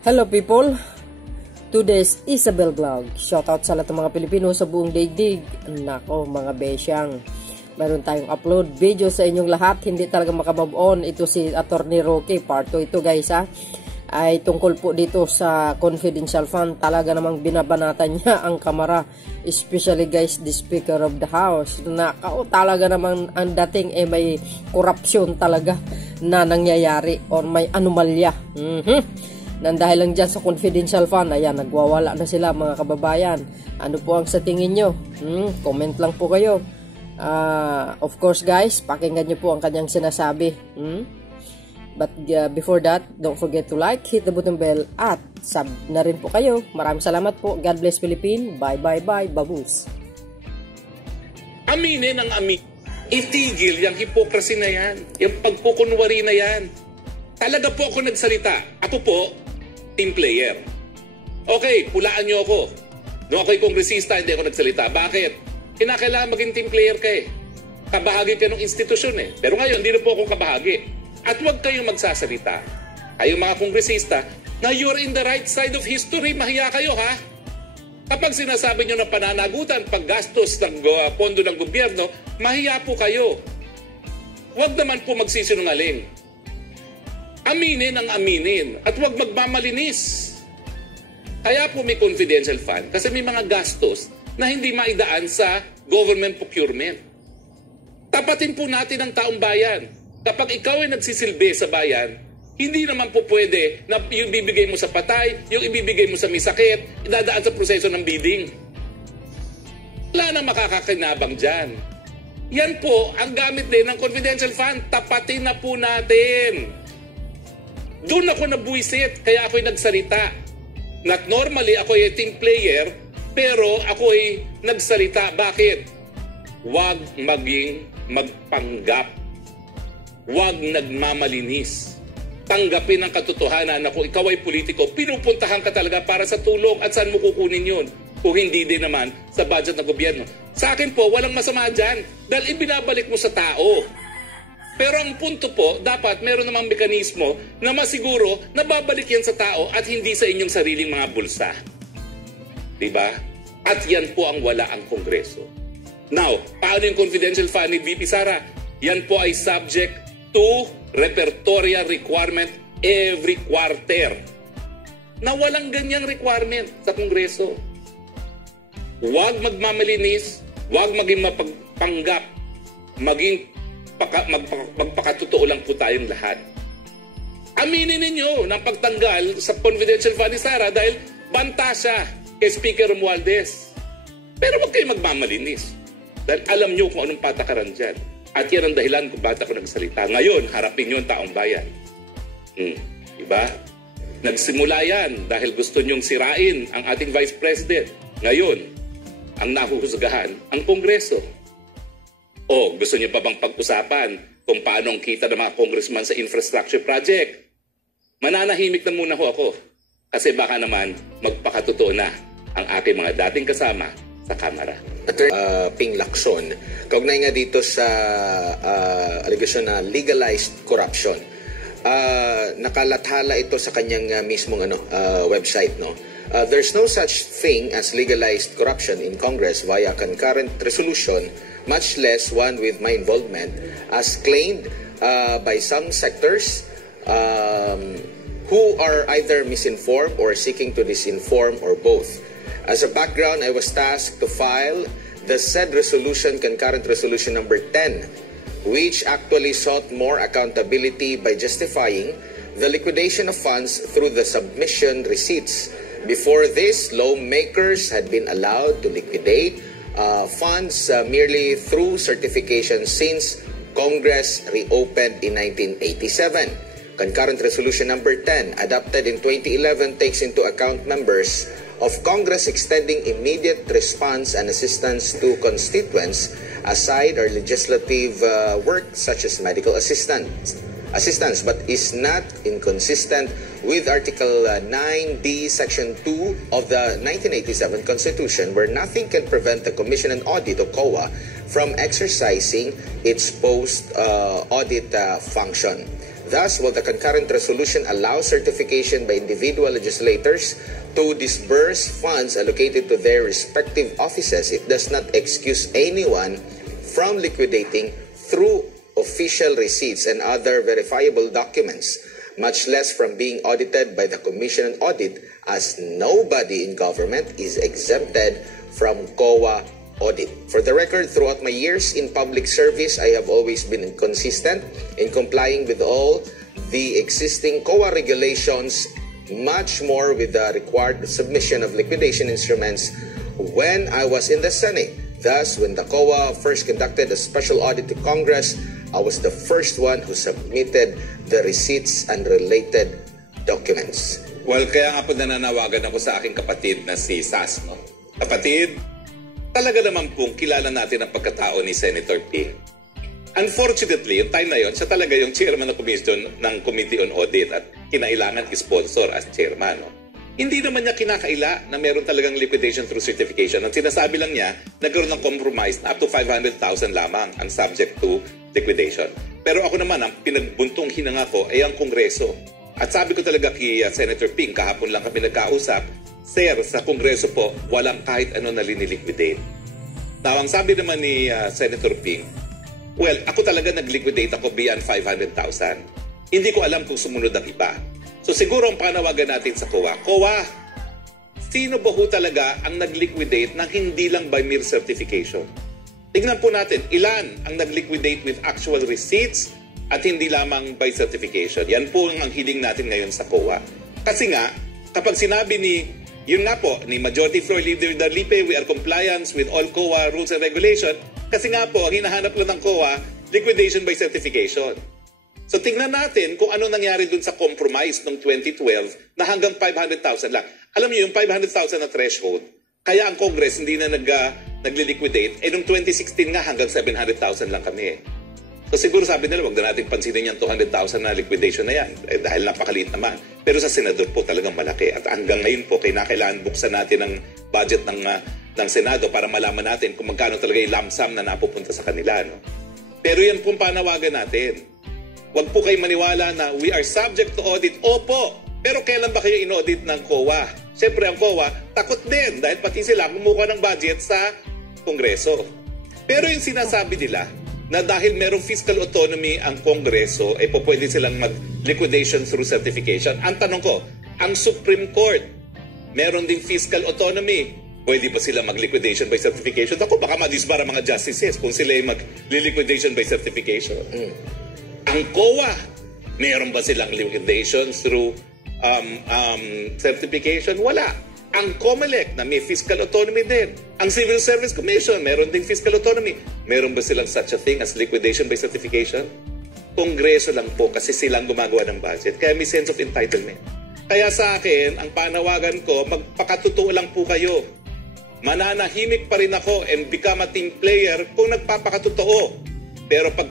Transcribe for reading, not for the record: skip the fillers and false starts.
Hello people! Today's Isabel Vlog. Shoutout sa lahat ng mga Pilipino sa buong daigdig. Nako mga besyang, meron tayong upload video sa inyong lahat. Hindi talaga makabab on. Ito si Attorney Roque. Part 2 ito guys ha. Ay tungkol po dito sa confidential fund. Talaga namang binabanatan niya ang kamara. Especially guys, the Speaker of the House. Nako talaga namang ang dating may korupsyon talaga na nangyayari or may anomalya. Nang dahil lang dyan sa confidential fund, ayan, nagwawala na sila mga kababayan. Ano po ang sa tingin nyo? Comment lang po kayo. Of course guys, pakinggan nyo po ang kanyang sinasabi. But before that, don't forget to like, hit the button bell, at sub na rin po kayo. Maraming salamat po. God bless Philippines. Bye bye bye. Babuns. Aminin ang itigil yung hypocrisy na yan. Yung pagkukunwari na yan. Talaga po ako nagsalita. Ako po, team player. Okay, pulaan nyo ako. Nung ako'y kongresista, hindi ako nagsalita. Bakit? Kinakailangan maging team player ka eh. Kabahagi ka ng institusyon eh. Pero ngayon, hindi na po akong kabahagi. At huwag kayong magsasalita. Kayong mga kongresista, na you're in the right side of history, mahiya kayo ha? Kapag sinasabi nyo ng pananagutan, paggastos ng pondo ng gobyerno, mahiya po kayo. Huwag naman po magsisinungaling. Aminin ang aminin at huwag magmamalinis. Kaya po may confidential fund kasi may mga gastos na hindi maidaan sa government procurement. Tapatin po natin ang taong bayan. Kapag ikaw ay nagsisilbi sa bayan, hindi naman po pwede na yung ibibigay mo sa patay, yung ibibigay mo sa may sakit, idadaan sa proseso ng bidding. Wala nang makakakinabang dyan. Yan po ang gamit din ng confidential fund. Tapatin na po natin. Doon ako nabuisit, kaya ako'y nagsalita. Not normally, ako ay team player, pero ako ay nagsalita. Bakit? Huwag maging magpanggap. Huwag nagmamalinis. Tanggapin ang katotohanan na kung ikaw ay politiko, pinupuntahan ka talaga para sa tulong at saan mo kukunin yun. Kung hindi din naman sa budget ng gobyerno. Sa akin po, walang masama dyan dahil ibinabalik mo sa tao. Pero ang punto po, dapat meron namang mekanismo na masiguro na babalik yan sa tao at hindi sa inyong sariling mga bulsa. Diba? At yan po ang wala ang Kongreso. Now, paano yung confidential fund ni VP Sara? Yan po ay subject to repertorial requirement every quarter. Na walang ganyang requirement sa Kongreso. Huwag magmamalinis, huwag maging mapagpanggap, magpakatotoo lang po tayong lahat. Aminin ninyo ng pagtanggal sa confidential fund ni Sara dahil banta siya kay Speaker Romualdez. Pero huwag kayo magmamalinis. Dahil alam nyo kung anong patakaran dyan. At yan ang dahilan kung bakit ako nagsalita. Ngayon, harapin nyo ang taong bayan. Diba? Nagsimula yan dahil gusto nyong sirain ang ating Vice President. Ngayon, ang nahuhusgahan, ang Kongreso. O gusto niyo pa bang pag-usapan kung paano ang kita ng mga congressman sa infrastructure project? Mananahimik na muna ako kasi baka naman magpakatotoo na ang aking mga dating kasama sa Kamara. Ping Lacson, kaugnay nga dito sa allegation na legalized corruption. Nakalathala ito sa kanyang mismong website, no? There's no such thing as legalized corruption in Congress via concurrent resolution, much less one with my involvement, as claimed by some sectors who are either misinformed or seeking to disinform or both. As a background, I was tasked to file the said resolution, concurrent resolution number 10, which actually sought more accountability by justifying the liquidation of funds through the submission receipts. Before this, lawmakers had been allowed to liquidate funds merely through certification since Congress reopened in 1987. Concurrent Resolution number 10, adopted in 2011, takes into account members of Congress extending immediate response and assistance to constituents aside our legislative work such as medical assistance, but is not inconsistent with Article 9D, Section 2 of the 1987 Constitution, where nothing can prevent the Commission and Audit of COA from exercising its post-audit function. Thus, while the concurrent resolution allows certification by individual legislators to disburse funds allocated to their respective offices, it does not excuse anyone from liquidating through official receipts and other verifiable documents, much less from being audited by the Commission on Audit, as nobody in government is exempted from COA audit. For the record, throughout my years in public service, I have always been consistent in complying with all the existing COA regulations, much more with the required submission of liquidation instruments when I was in the Senate. Thus, when the COA first conducted a special audit to Congress, I was the first one who submitted the receipts and related documents. Well, kaya nga po nananawagan ako sa aking kapatid na si Sas, no? Kapatid, talaga naman pong kilala natin ang pagkatao ni Senator Ping. Unfortunately, yung time na yon, siya talaga yung chairman ng commission ng Committee on Audit at kinailangan i-sponsor as chairman. No? Hindi naman niya kinakaila na meron talagang liquidation through certification. Ang sinasabi lang niya, nagkaroon ng compromise na up to 500,000 lamang ang subject to liquidation. Pero ako naman, ang pinagbuntong hinanga ko ay ang Kongreso. At sabi ko talaga kay Senator Ping, kahapon lang kami nagkausap, Sir, sa Kongreso po, walang kahit ano na liniliquidate. Now, ang sabi naman ni Senator Ping, well, ako talaga nag-liquidate ako beyond 500,000. Hindi ko alam kung sumunod ang iba. So siguro ang panawagan natin sa COA, COA, sino ba ho talaga ang nag-liquidate ng hindi lang by mere certification? Tingnan po natin, ilan ang nag-liquidate with actual receipts at hindi lamang by certification. Yan po ang hiling natin ngayon sa COA. Kasi nga, kapag sinabi yun nga po, ni Majority Floor Leader Darlipe, we are compliance with all COA rules and regulation. Kasi nga po, ang hinahanap lang ng COA, liquidation by certification. So tingnan natin kung ano nangyari dun sa compromise noong 2012 na hanggang 500,000 lang. Alam niyo yung 500,000 na threshold, kaya ang Congress hindi na nagli-liquidate, noong 2016 nga hanggang 700,000 lang kami. So siguro sabi nila, wag na natin pansinin yung 200,000 na liquidation na yan dahil napakaliit naman. Pero sa Senador po talagang malaki. At hanggang ngayon po, kailangan buksan natin ang budget ng Senado para malaman natin kung magkano talaga yung lump sum na napupunta sa kanila. No? Pero yan pong panawagan natin. Huwag po kayo maniwala na we are subject to audit. Opo, pero kailan ba kayo in-audit ng COA? Siyempre ang COA, takot din dahil pati sila kumukuha ng budget sa Kongreso. Pero yung sinasabi nila na dahil merong fiscal autonomy ang Kongreso, ay po pwede silang mag-liquidation through certification. Ang tanong ko, ang Supreme Court, meron ding fiscal autonomy. Pwede ba sila mag-liquidation by certification? Ako, baka madisbara mga justices kung sila ay mag-liquidation by certification. Ang COA, meron ba silang liquidation through certification? Wala. Ang COMELEC na may fiscal autonomy din. Ang Civil Service Commission, meron ding fiscal autonomy. Meron ba silang such a thing as liquidation by certification? Kongreso lang po kasi silang gumagawa ng budget. Kaya may sense of entitlement. Kaya sa akin, ang panawagan ko, magpakatotoo lang po kayo. Mananahimik pa rin ako and become a team player kung nagpapakatotoo. Pero pag